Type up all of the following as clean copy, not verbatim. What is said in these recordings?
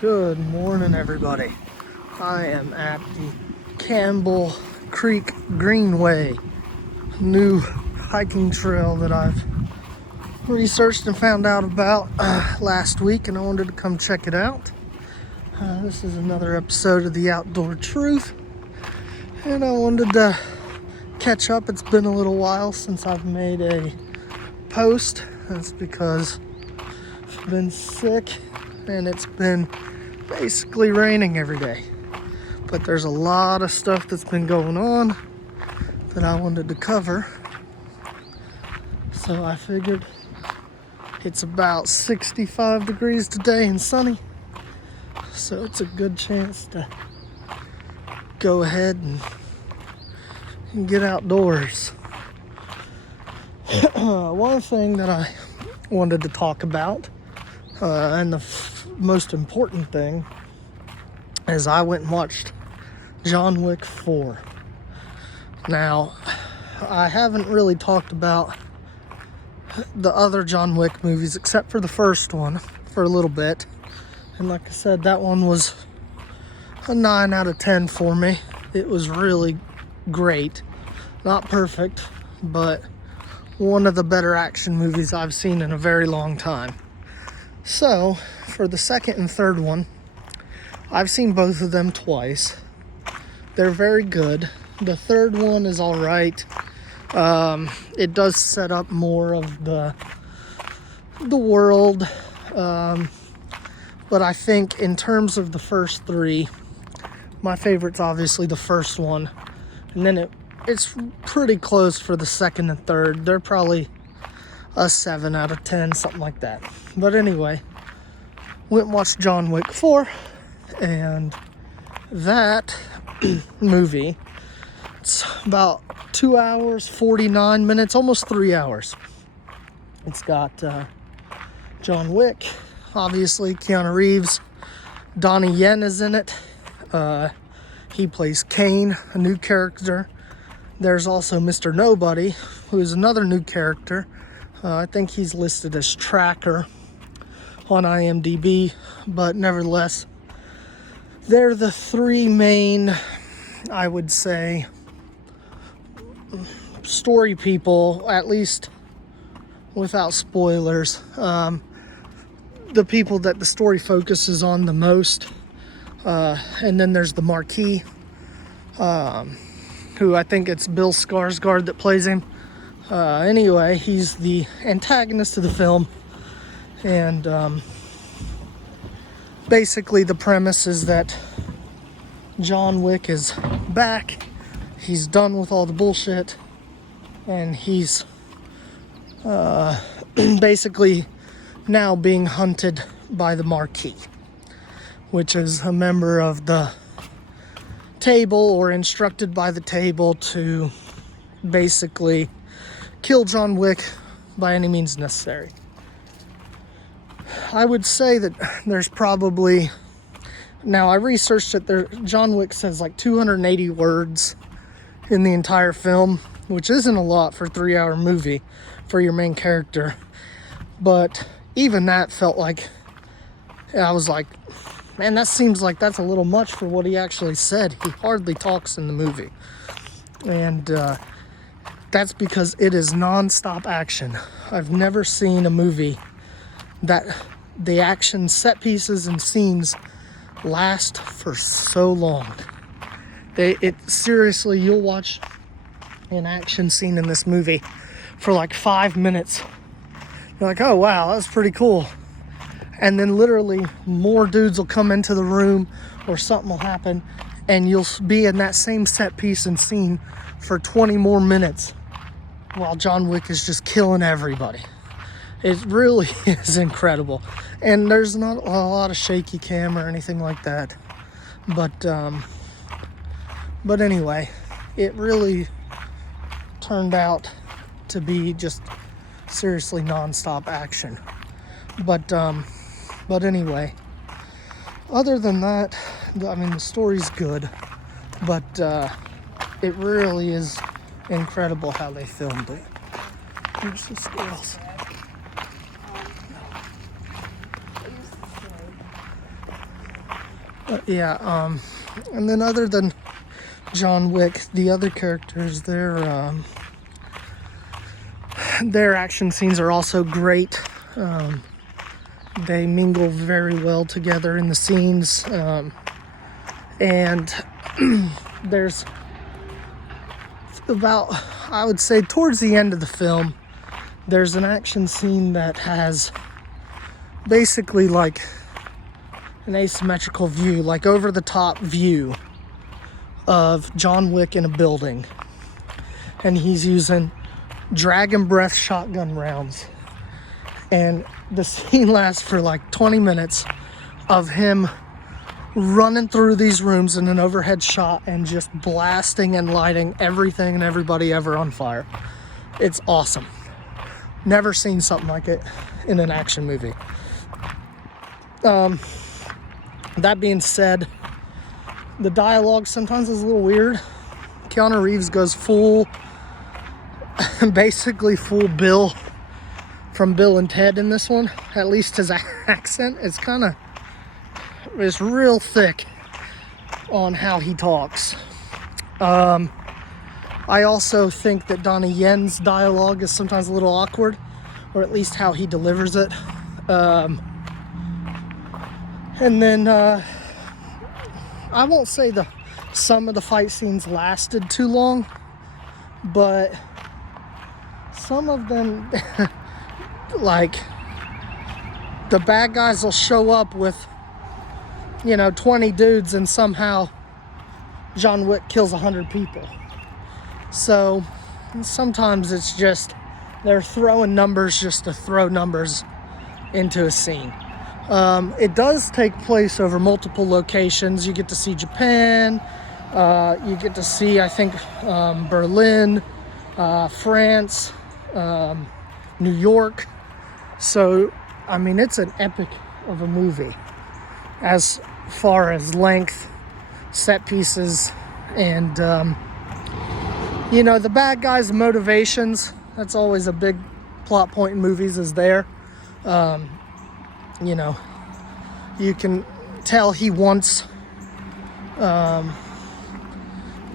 Good morning, everybody. I am at the Campbell Creek Greenway, new hiking trail that I've researched and found out about last week, and I wanted to come check it out. This is another episode of The Outdoor Truth, and I wanted to catch up. It's been a little while since I've made a post. That's because I've been sick and it's been basically raining every day. But there's a lot of stuff that's been going on that I wanted to cover. So I figured it's about 65 degrees today and sunny. So it's a good chance to go ahead and get outdoors. One thing that I wanted to talk about, and the most important thing, is I went and watched John Wick 4. Now, I haven't really talked about the other John Wick movies except for the first one for a little bit. And like I said, that one was a 9 out of 10 for me. It was really great. Not perfect, but one of the better action movies I've seen in a very long time. So, for the second and third one, I've seen both of them twice. They're very good. The third one is all right. It does set up more of the world. But I think in terms of the first three, my favorite's obviously the first one. And then it's pretty close for the second and third. They're probably a 7 out of 10, something like that. But anyway, went and watched John Wick 4. And that movie, it's about 2 hours, 49 minutes, almost 3 hours. It's got John Wick, obviously, Keanu Reeves. Donnie Yen is in it. He plays Kane, a new character. There's also Mr. Nobody, who is another new character. I think he's listed as Tracker on IMDb, but nevertheless, they're the three main, I would say, story people, at least without spoilers. The people that the story focuses on the most. And then there's the Marquis, who I think it's Bill Skarsgård that plays him. Anyway, he's the antagonist of the film. And basically the premise is that John Wick is back. He's done with all the bullshit. And he's basically now being hunted by the Marquis, which is a member of the table, or instructed by the table to basically kill John Wick by any means necessary. I would say that there's probably, now I researched it, John Wick says like 280 words in the entire film, which isn't a lot for a 3-hour movie for your main character. But even that felt like, I was like, man, that seems like that's a little much for what he actually said. He hardly talks in the movie. And that's because it is non-stop action. I've never seen a movie that the action set pieces and scenes last for so long. Seriously, you'll watch an action scene in this movie for like 5 minutes. You're like, oh wow, that's pretty cool. And then literally more dudes will come into the room or something will happen and you'll be in that same set piece and scene for 20 more minutes while John Wick is just killing everybody. It really is incredible. And there's not a lot of shaky cam or anything like that. But anyway, it really turned out to be just seriously non-stop action. But anyway, other than that, I mean, the story's good, but it really is incredible how they filmed it. Here's the squirrels. Yeah, and then other than John Wick, the other characters, their action scenes are also great. They mingle very well together in the scenes, and there's about, I would say, towards the end of the film, there's an action scene that has basically like an asymmetrical view, like over the top view of John Wick in a building, and he's using dragon breath shotgun rounds, and the scene lasts for like 20 minutes of him running through these rooms in an overhead shot and just blasting and lighting everything and everybody ever on fire. It's awesome. Never seen something like it in an action movie. That being said, the dialogue sometimes is a little weird. Keanu Reeves goes basically full Bill from Bill and Ted in this one. At least his accent is it's real thick on how he talks. I also think that Donnie Yen's dialogue is sometimes a little awkward, or at least how he delivers it. And then I won't say some of the fight scenes lasted too long, but some of them, like, the bad guys will show up with, 20 dudes, and somehow John Wick kills 100 people. So sometimes it's just they're throwing numbers just to throw numbers into a scene. It does take place over multiple locations. You get to see Japan, you get to see, I think, Berlin, France, New York. So, I mean, it's an epic of a movie as far as length, set pieces, and, the bad guys' motivations. That's always a big plot point in movies, is there. You can tell he wants the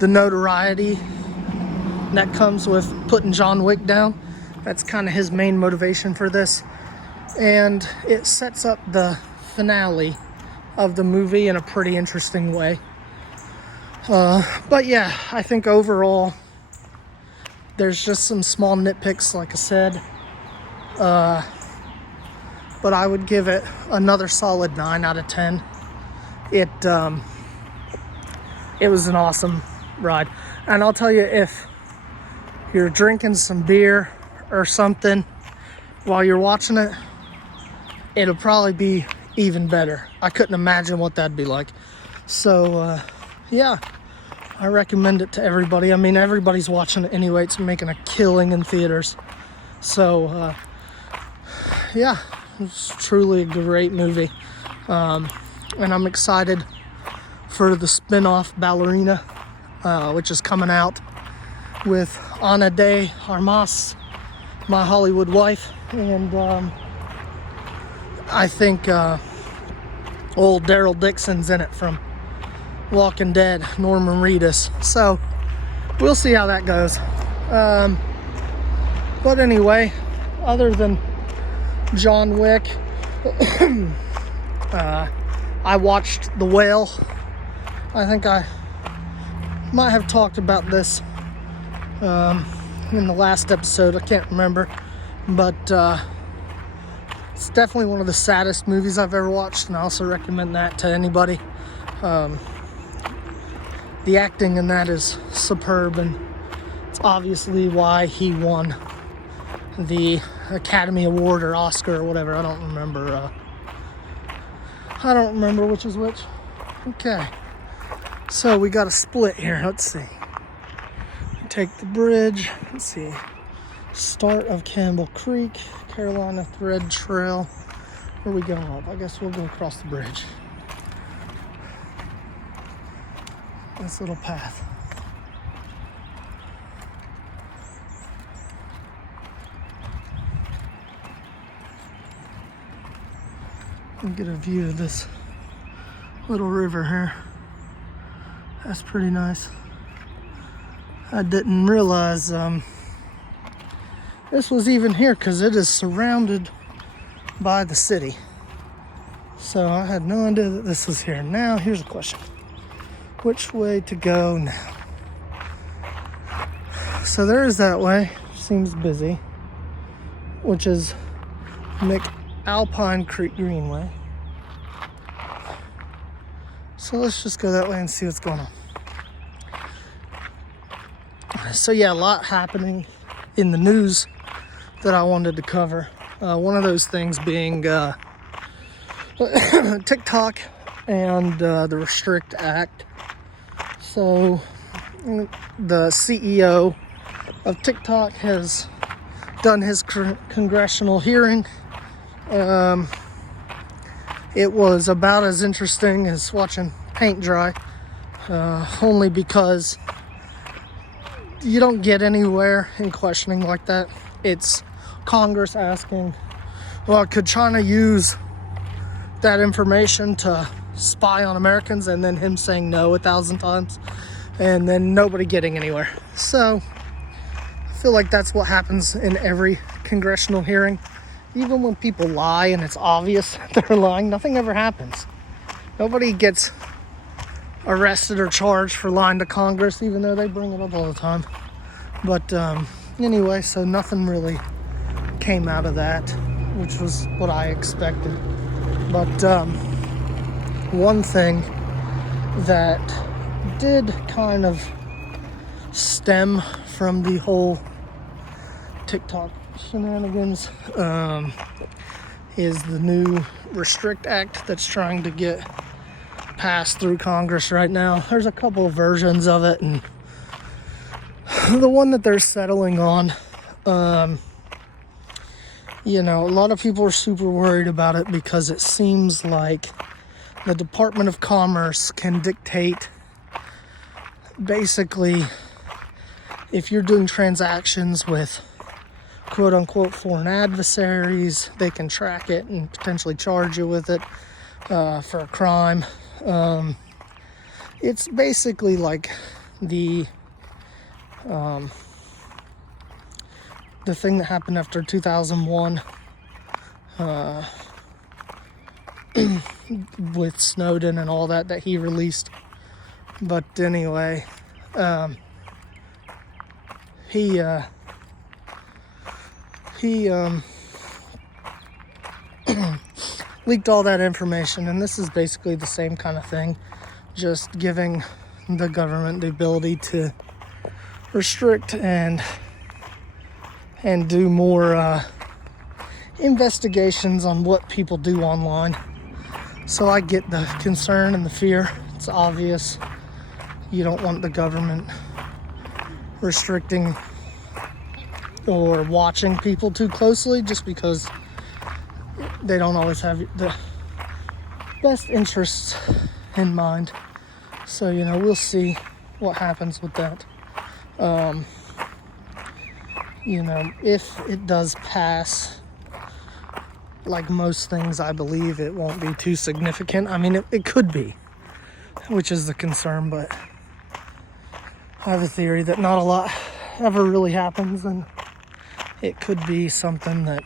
notoriety that comes with putting John Wick down. That's kind of his main motivation for this. And it sets up the finale of the movie in a pretty interesting way. But yeah, I think overall, there's just some small nitpicks, like I said. But I would give it another solid 9 out of 10. It was an awesome ride. And I'll tell you, if you're drinking some beer or something while you're watching it, it'll probably be even better. I couldn't imagine what that'd be like. So, yeah, I recommend it to everybody. I mean, everybody's watching it anyway. It's making a killing in theaters. So, yeah. It's truly a great movie, and I'm excited for the spin-off Ballerina, which is coming out with Ana de Armas, My Hollywood Wife, and I think old Daryl Dixon's in it from Walking Dead, Norman Reedus. So we'll see how that goes. But anyway, other than John Wick, I watched The Whale. I think I might have talked about this in the last episode. I can't remember, but it's definitely one of the saddest movies I've ever watched, and I also recommend that to anybody. The acting in that is superb, and it's obviously why he won the Academy Award or Oscar or whatever. I don't remember which is which. Okay, so we got a split here. Let's see. Take the bridge. Let's see. Start of Campbell Creek, Carolina Thread Trail. Where are we going up? I guess we'll go across the bridge. This little path. And get a view of this little river here. That's pretty nice. I didn't realize this was even here because it is surrounded by the city. So I had no idea that this was here. Now here's a question. Which way to go now? So there is that way. Seems busy. Which is McAlpine Creek Greenway. So let's just go that way and see what's going on. So yeah, a lot happening in the news that I wanted to cover. One of those things being TikTok and the Restrict Act. So the CEO of TikTok has done his congressional hearing. It was about as interesting as watching paint dry, only because you don't get anywhere in questioning like that. It's Congress asking, well, could China use that information to spy on Americans, and then him saying no 1,000 times, and then nobody getting anywhere. So I feel like that's what happens in every congressional hearing. Even when people lie and it's obvious they're lying, nothing ever happens. Nobody gets arrested or charged for lying to Congress, even though they bring it up all the time. But anyway, so nothing really came out of that, which was what I expected. But one thing that did kind of stem from the whole TikTok shenanigans is the new Restrict Act that's trying to get passed through Congress right now. There's a couple of versions of it, and the one that they're settling on, you know, a lot of people are super worried about it because it seems like the Department of Commerce can dictate, basically, if you're doing transactions with quote unquote foreign adversaries, they can track it and potentially charge you with it for a crime. It's basically like the thing that happened after 2001 with Snowden and all that he released. But anyway, he leaked all that information, and this is basically the same kind of thing, just giving the government the ability to restrict and do more investigations on what people do online. So I get the concern and the fear. It's obvious. You don't want the government restricting or watching people too closely, just because they don't always have the best interests in mind. So, you know, we'll see what happens with that. You know, if it does pass, like most things, I believe it won't be too significant. I mean, it could be, which is the concern, but I have a theory that not a lot ever really happens, and it could be something that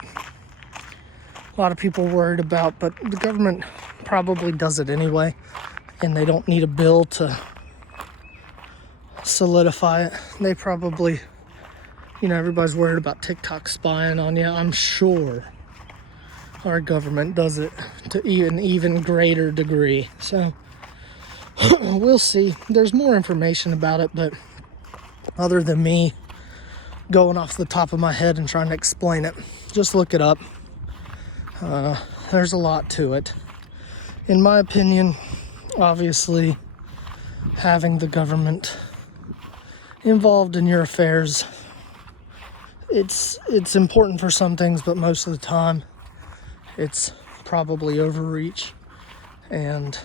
a lot of people are worried about, but the government probably does it anyway, and they don't need a bill to solidify it. They probably, you know, everybody's worried about TikTok spying on you. I'm sure our government does it to an even greater degree. So we'll see. There's more information about it, but other than me going off the top of my head and trying to explain it, just look it up. There's a lot to it. In my opinion, obviously, having the government involved in your affairs, it's important for some things, but most of the time it's probably overreach, and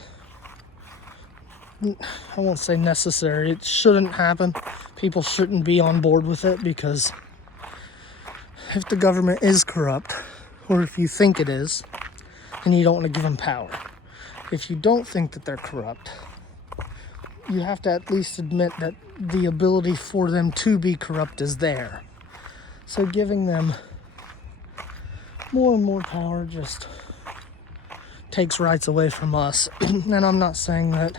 I won't say necessary. It shouldn't happen. People shouldn't be on board with it, because if the government is corrupt, or if you think it is, then you don't want to give them power. if you don't think that they're corrupt, you have to at least admit that the ability for them to be corrupt is there. So giving them more and more power just takes rights away from us. And I'm not saying that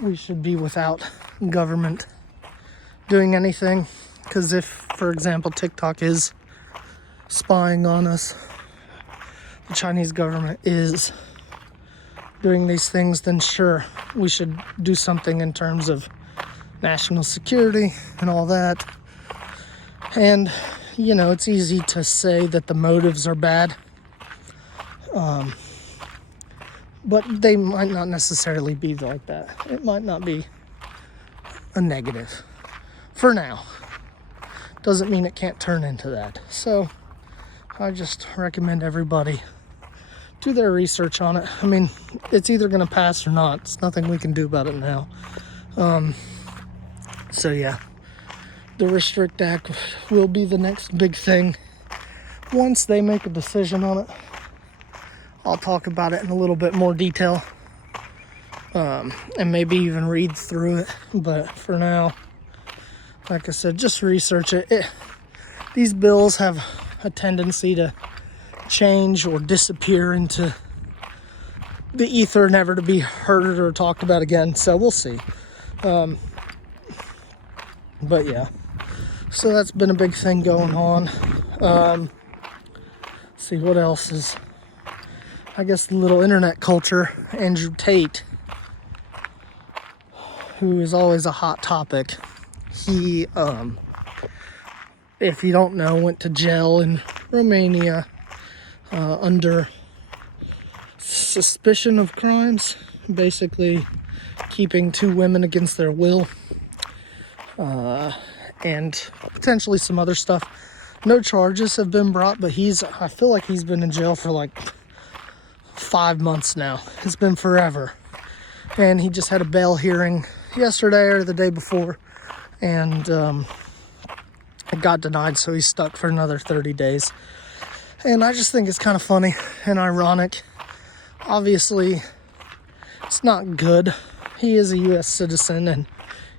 we should be without government doing anything, because if, for example, TikTok is spying on us, the Chinese government is doing these things, then sure, we should do something in terms of national security and all that. And, you know, it's easy to say that the motives are bad, but they might not necessarily be like that. It might not be a negative for now. Doesn't mean it can't turn into that. So I just recommend everybody do their research on it. I mean, it's either going to pass or not. It's nothing we can do about it now. So yeah, the Restrict Act will be the next big thing. Once they make a decision on it, I'll talk about it in a little bit more detail, and maybe even read through it. But for now, like I said, just research it. These bills have a tendency to change or disappear into the ether, never to be heard or talked about again. So we'll see. But yeah, so that's been a big thing going on. See what else is, I guess, the little internet culture. Andrew Tate, who is always a hot topic. He, if you don't know, went to jail in Romania under suspicion of crimes, basically keeping two women against their will, and potentially some other stuff. No charges have been brought, but I feel like he's been in jail for like 5 months now. It's been forever. And he just had a bail hearing yesterday or the day before, and it got denied, so he's stuck for another 30 days. And I just think it's kind of funny and ironic. Obviously, it's not good. He is a U.S. citizen, and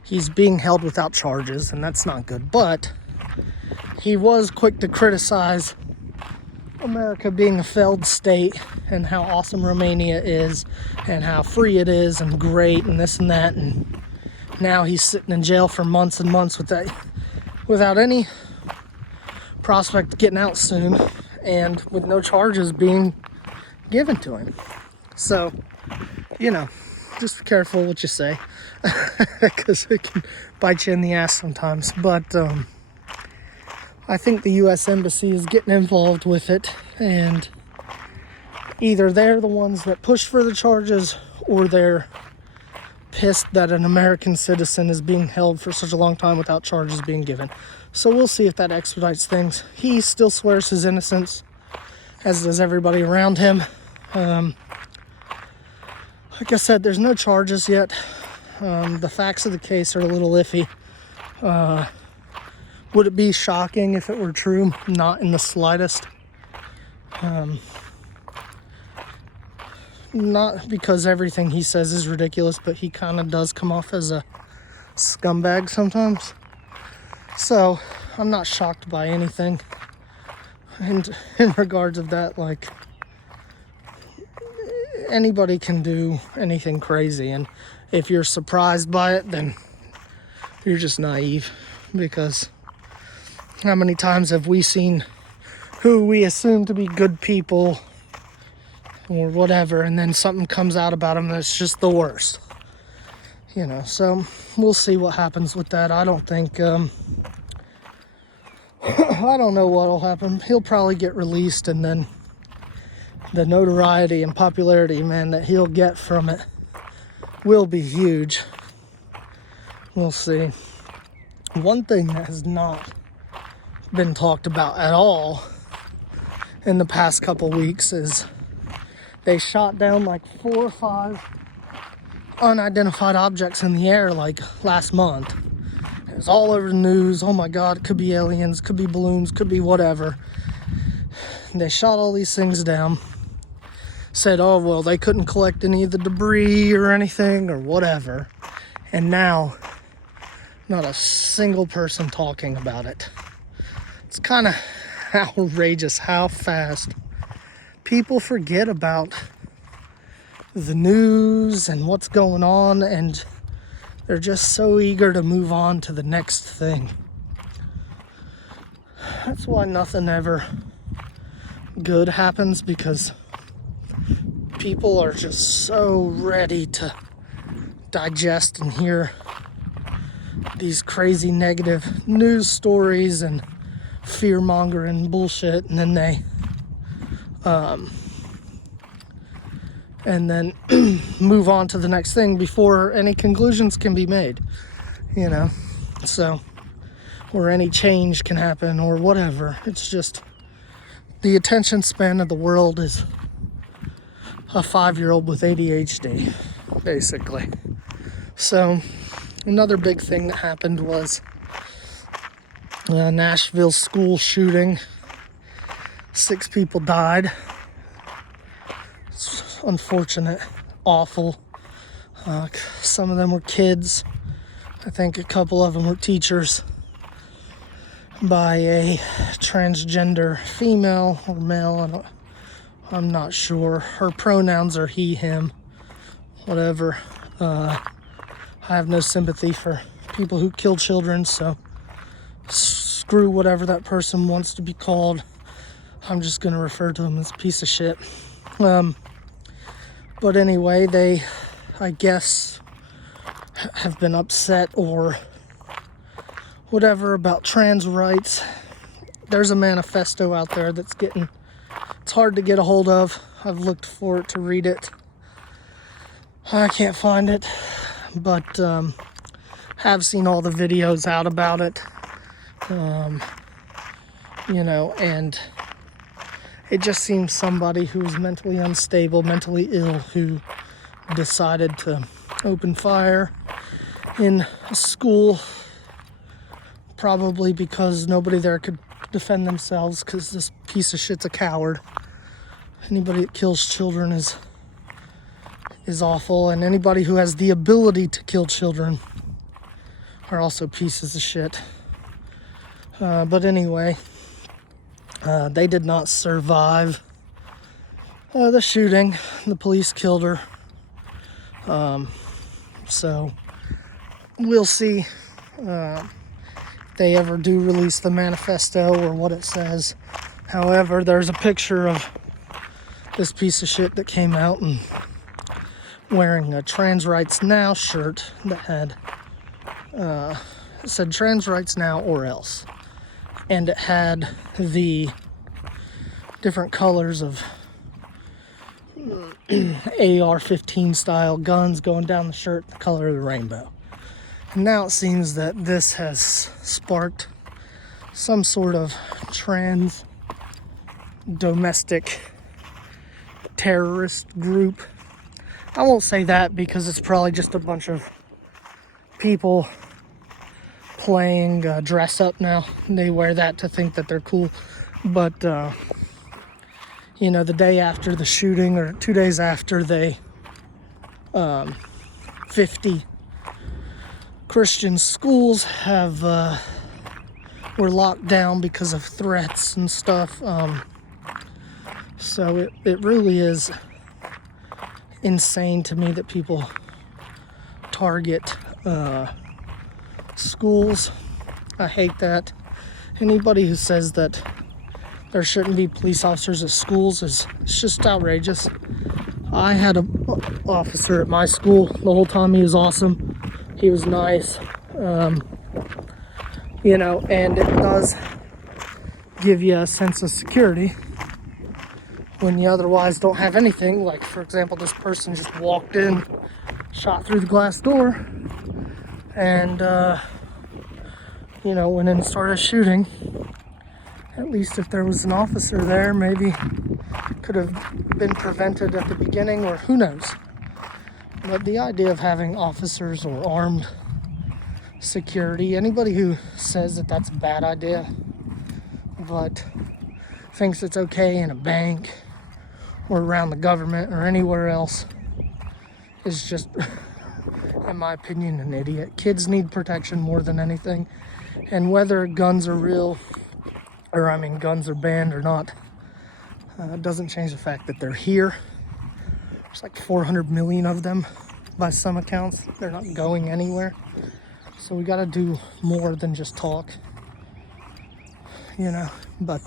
he's being held without charges, and that's not good. But he was quick to criticize America being a failed state and how awesome Romania is and how free it is and great and this and that. And now he's sitting in jail for months and months without any prospect of getting out soon, and with no charges being given to him. So, you know, just be careful what you say, because it can bite you in the ass sometimes. But I think the U.S. Embassy is getting involved with it, and either they're the ones that push for the charges, or they're pissed that an American citizen is being held for such a long time without charges being given. So we'll see if that expedites things. He still swears his innocence, as does everybody around him. Like I said, there's no charges yet. The facts of the case are a little iffy. Would it be shocking if it were true? Not in the slightest. Not because everything he says is ridiculous, but he kind of does come off as a scumbag sometimes. So I'm not shocked by anything. And in regards of that, like, anybody can do anything crazy, and if you're surprised by it, then you're just naive. Because how many times have we seen who we assume to be good people or whatever, and then something comes out about them that's just the worst, you know? So we'll see what happens with that. I don't think I don't know what'll happen. He'll probably get released, and then the notoriety and popularity, man, that he'll get from it will be huge. We'll see. One thing that has not been talked about at all in the past couple weeks is they shot down like 4 or 5 unidentified objects in the air like last month. It was all over the news. Oh my God, it could be aliens, could be balloons, could be whatever. They shot all these things down. said, oh, well, they couldn't collect any of the debris or anything or whatever. And now, not a single person talking about it. It's kind of outrageous how fast people forget about the news and what's going on, and they're just so eager to move on to the next thing. That's why nothing ever good happens, because people are just so ready to digest and hear these crazy negative news stories and fear-mongering bullshit, and then they move on to the next thing before any conclusions can be made, you know. So, or any change can happen or whatever. It's just the attention span of the world is a 5-year-old with ADHD, basically. So another big thing that happened was a Nashville school shooting. 6 people died. It's unfortunate, awful. Some of them were kids. I think a couple of them were teachers, by a transgender female or male. I'm not sure. Her pronouns are he, him, whatever. I have no sympathy for people who kill children, so screw whatever that person wants to be called. I'm just going to refer to him as a piece of shit. But anyway, they, I guess, have been upset or whatever about trans rights. There's a manifesto out there that's it's hard to get a hold of. I've looked for it to read it. I can't find it, but have seen all the videos out about it. You know, and it just seems somebody who's mentally unstable, mentally ill, who decided to open fire in a school, probably because nobody there could defend themselves, because this piece of shit's a coward. Anybody that kills children is awful, and anybody who has the ability to kill children are also pieces of shit. But anyway, they did not survive the shooting. The police killed her. So we'll see if they ever do release the manifesto or what it says. However, there's a picture of this piece of shit that came out and wearing a Trans Rights Now shirt that had it said Trans Rights Now or else, and it had the different colors of AR-15 style guns going down the shirt, the color of the rainbow. And now it seems that this has sparked some sort of trans domestic terrorist group. I won't say that, because it's probably just a bunch of people playing dress up now. They wear that to think that they're cool. But, you know, the day after the shooting, or 2 days after, 50 Christian schools were locked down because of threats and stuff. So it really is insane to me that people target schools. I hate that. Anybody who says that there shouldn't be police officers at schools it's just outrageous. I had an officer at my school the whole time. He was awesome. He was nice. You know, and it does give you a sense of security when you otherwise don't have anything. Like, for example, this person just walked in, shot through the glass door, and you know, went in and started shooting. At least if there was an officer there, maybe could have been prevented at the beginning, or who knows. But the idea of having officers or armed security, anybody who says that that's a bad idea, but thinks it's okay in a bank or around the government or anywhere else is just, in my opinion, an idiot. Kids need protection more than anything. And whether guns are real, guns are banned or not, doesn't change the fact that they're here. There's like 400 million of them by some accounts. They're not going anywhere. So we got to do more than just talk, but,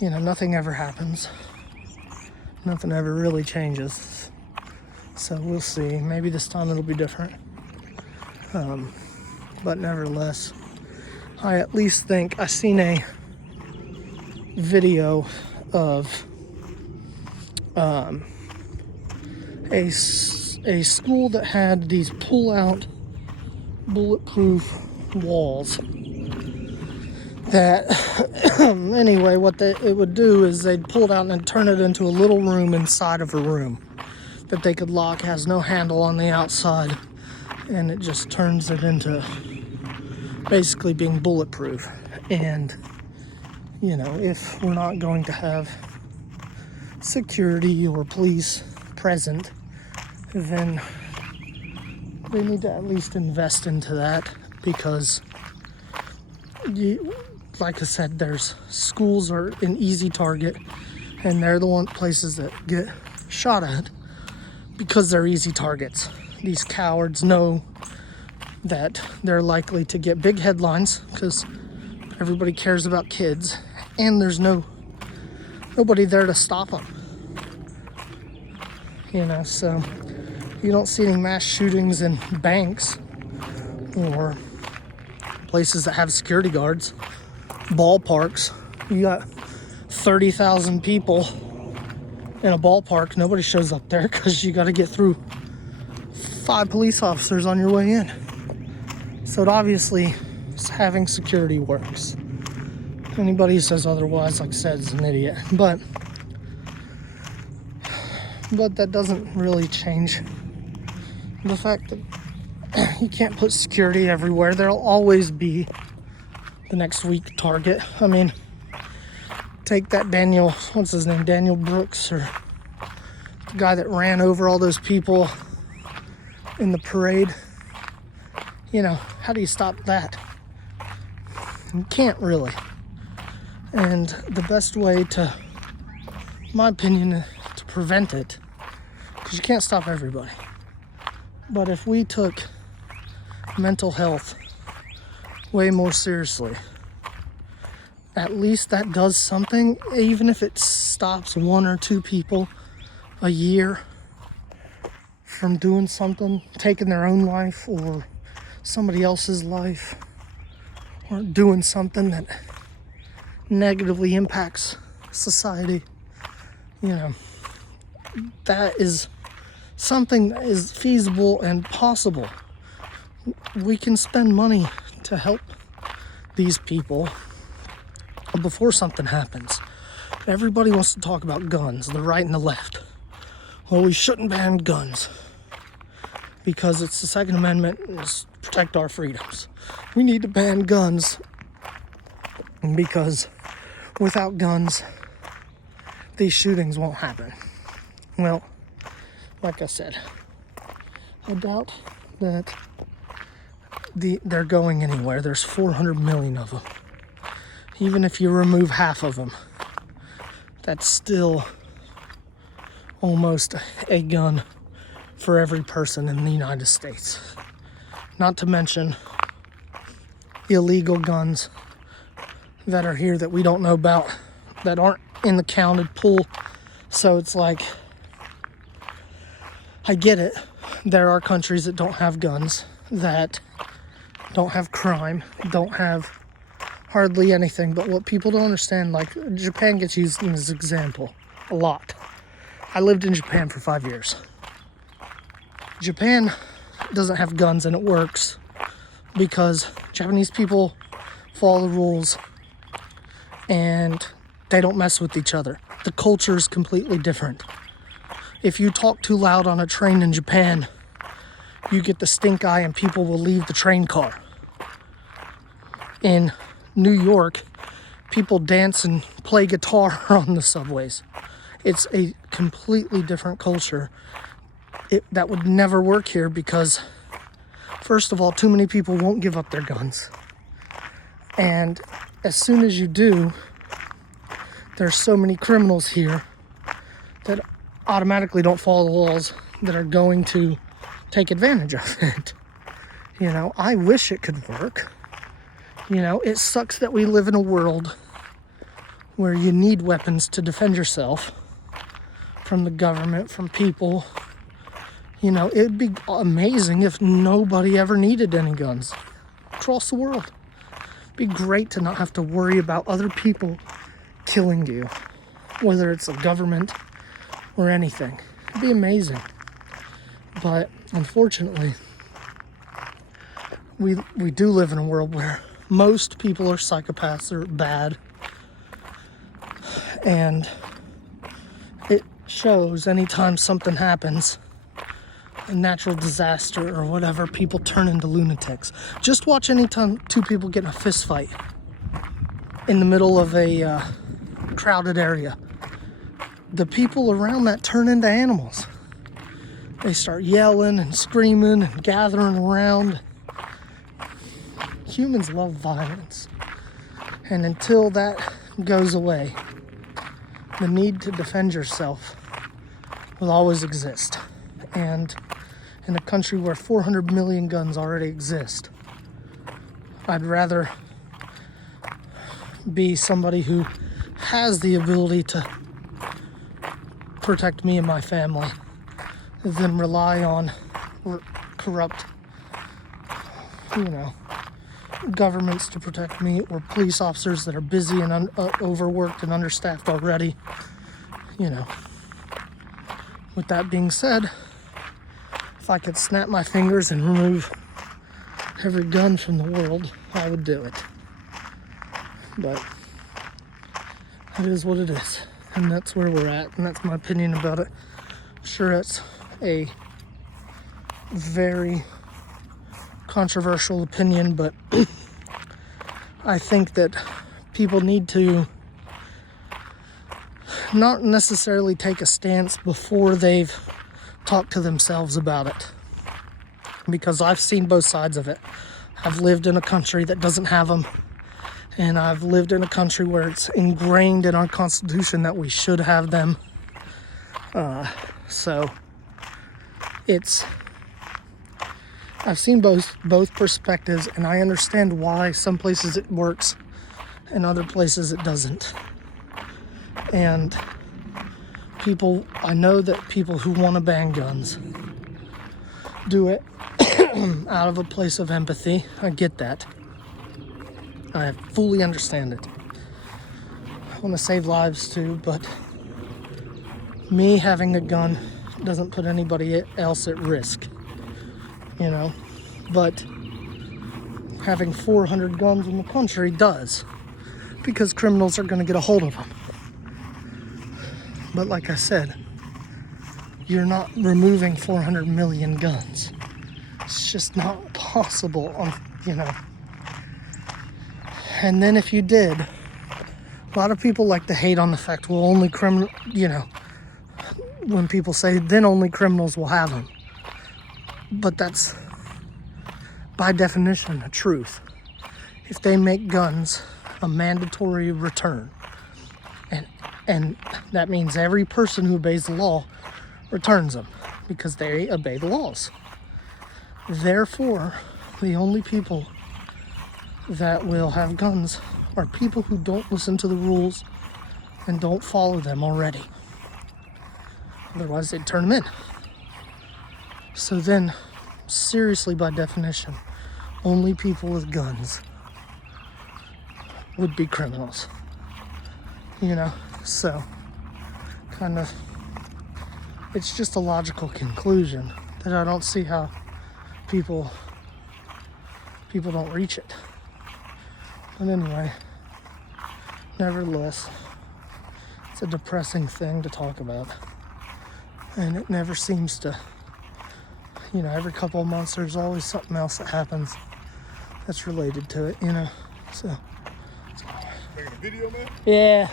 nothing ever happens. Nothing ever really changes. So we'll see. Maybe this time it'll be different. But nevertheless, I at least think I seen a video of a school that had these pull-out bulletproof walls that anyway, what it would do is they'd pull it out and turn it into a little room inside of a room that they could lock, has no handle on the outside, and it just turns it into basically being bulletproof. And if we're not going to have security or police present, then they need to at least invest into that, because like I said, there's schools are an easy target, and they're the places that get shot at because they're easy targets. These cowards know that they're likely to get big headlines because everybody cares about kids, and there's nobody there to stop them. So you don't see any mass shootings in banks or places that have security guards. Ballparks, you got 30,000 people in a ballpark. Nobody shows up there because you got to get through 5 police officers on your way in. So it obviously, having security works. Anybody who says otherwise, like I said, is an idiot. But that doesn't really change the fact that you can't put security everywhere. There'll always be the next weak target. Take that what's his name, Daniel Brooks, or the guy that ran over all those people in the parade. How do you stop that? You can't really. And the best way to, in my opinion, to prevent it, because you can't stop everybody, but if we took mental health way more seriously, at least that does something. Even if it stops 1 or 2 people a year from doing something, taking their own life or somebody else's life, or doing something that negatively impacts society, that is something that is feasible and possible. We can spend money to help these people before something happens. Everybody wants to talk about guns, the right and the left. Well, we shouldn't ban guns because it's the Second Amendment and it's protect our freedoms. We need to ban guns because without guns, these shootings won't happen. Well, like I said, I doubt that they're going anywhere. There's 400 million of them. Even if you remove half of them, that's still almost a gun for every person in the United States. Not to mention illegal guns that are here that we don't know about, that aren't in the counted pool. So it's like, I get it. There are countries that don't have guns, that don't have crime, don't have hardly anything. But what people don't understand, like Japan gets used as an example a lot. I lived in Japan for 5 years. Japan doesn't have guns, and it works because Japanese people follow the rules and they don't mess with each other. The culture is completely different. If you talk too loud on a train in Japan, you get the stink eye and people will leave the train car. In New York, people dance and play guitar on the subways. It's a completely different culture. That would never work here because, first of all, too many people won't give up their guns. And as soon as you do, there's so many criminals here that automatically don't follow the laws that are going to take advantage of it. You know, I wish it could work. You know, it sucks that we live in a world where you need weapons to defend yourself from the government, from people. You know, it'd be amazing if nobody ever needed any guns across the world. It'd be great to not have to worry about other people killing you, whether it's a government or anything. It'd be amazing. But unfortunately, we do live in a world where most people are psychopaths or bad. And it shows anytime something happens, a natural disaster or whatever, people turn into lunatics. Just watch anytime two people get in a fist fight in the middle of a crowded area. The people around that turn into animals. They start yelling and screaming and gathering around. Humans love violence. And until that goes away, the need to defend yourself will always exist. And in a country where 400 million guns already exist, I'd rather be somebody who has the ability to protect me and my family than rely on corrupt, governments to protect me, or police officers that are busy and overworked and understaffed already. With that being said, if I could snap my fingers and remove every gun from the world, I would do it. But it is what it is, and that's where we're at, and that's my opinion about it. Sure, it's a very controversial opinion, but I think that people need to not necessarily take a stance before they've talked to themselves about it, because I've seen both sides of it. I've lived in a country that doesn't have them, and I've lived in a country where it's ingrained in our Constitution that we should have them. So I've seen both perspectives, and I understand why some places it works and other places it doesn't. And I know that people who want to ban guns do it out of a place of empathy. I get that. I fully understand it. I want to save lives too, but me having a gun doesn't put anybody else at risk, but having 400 guns in the country does, because criminals are going to get a hold of them. But like I said, you're not removing 400 million guns. It's just not possible, And then if you did, a lot of people like to hate on the fact, well, only when people say, then only criminals will have them. But that's, by definition, a truth. If they make guns a mandatory return, and that means every person who obeys the law returns them, because they obey the laws. Therefore, the only people that will have guns are people who don't listen to the rules and don't follow them already. Otherwise, they'd turn them in. So then, seriously, by definition, only people with guns would be criminals. So kind of, it's just a logical conclusion that I don't see how people don't reach it. But anyway, nevertheless, it's a depressing thing to talk about, and it never seems to, every couple of months there's always something else that happens that's related to it, so Making a video, man? Yeah.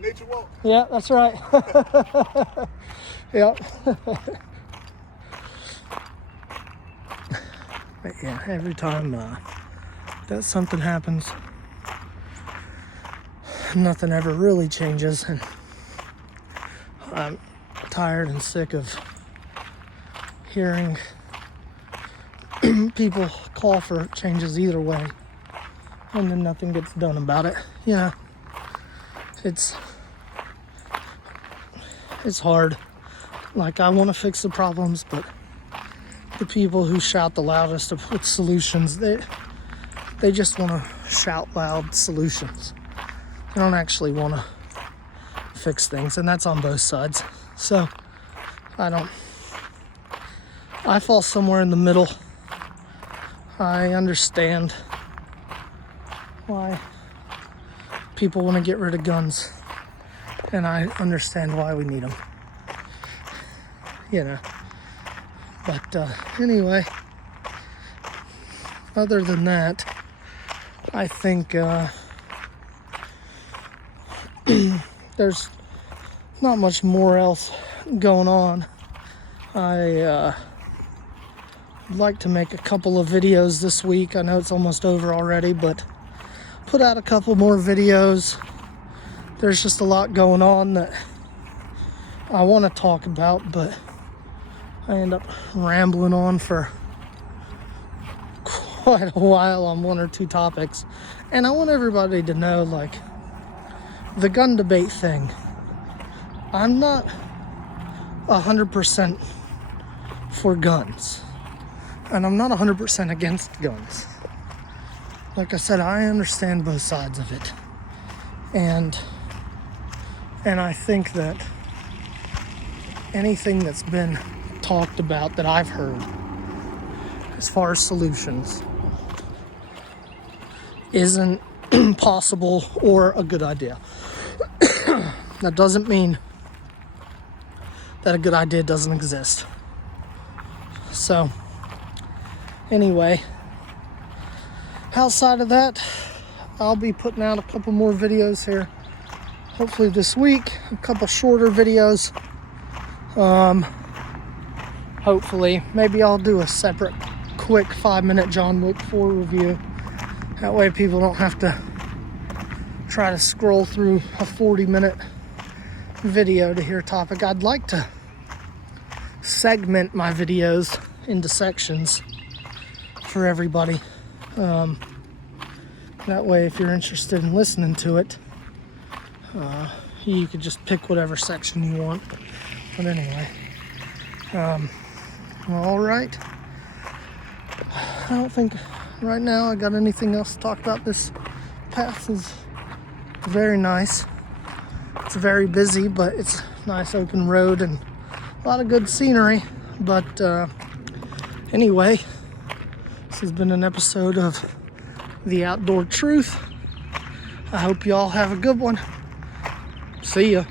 Nature walk? Yeah, that's right. Yep. But yeah, every time that something happens, nothing ever really changes, and I'm tired and sick of hearing people call for changes either way, and then nothing gets done about it. You know, it's hard. Like, I want to fix the problems, but the people who shout the loudest with solutions, they just want to shout loud solutions. They don't actually want to fix things, and that's on both sides. So I fall somewhere in the middle. I understand why people want to get rid of guns, and I understand why we need them. You know. But anyway, other than that, I think there's not much more else going on. I'd like to make a couple of videos this week. I know it's almost over already, but put out a couple more videos. There's just a lot going on that I want to talk about, but I end up rambling on for quite a while on one or two topics. And I want everybody to know, like, the gun debate thing, I'm not 100% for guns, and I'm not 100% against guns. Like I said, I understand both sides of it, and I think that anything that's been talked about that I've heard as far as solutions isn't possible or a good idea. That doesn't mean that a good idea doesn't exist. So anyway, outside of that, I'll be putting out a couple more videos here hopefully this week, a couple shorter videos. Hopefully, maybe I'll do a separate quick 5-minute John Wick 4 review. That way people don't have to try to scroll through a 40-minute video to hear a topic. I'd like to segment my videos into sections for everybody. That way, if you're interested in listening to it, you could just pick whatever section you want. But anyway, all right. I don't think right now I got anything else to talk about. This path is very nice. It's very busy, but it's a nice open road and a lot of good scenery. But anyway, this has been an episode of The Outdoor Truth. I hope y'all have a good one. See ya.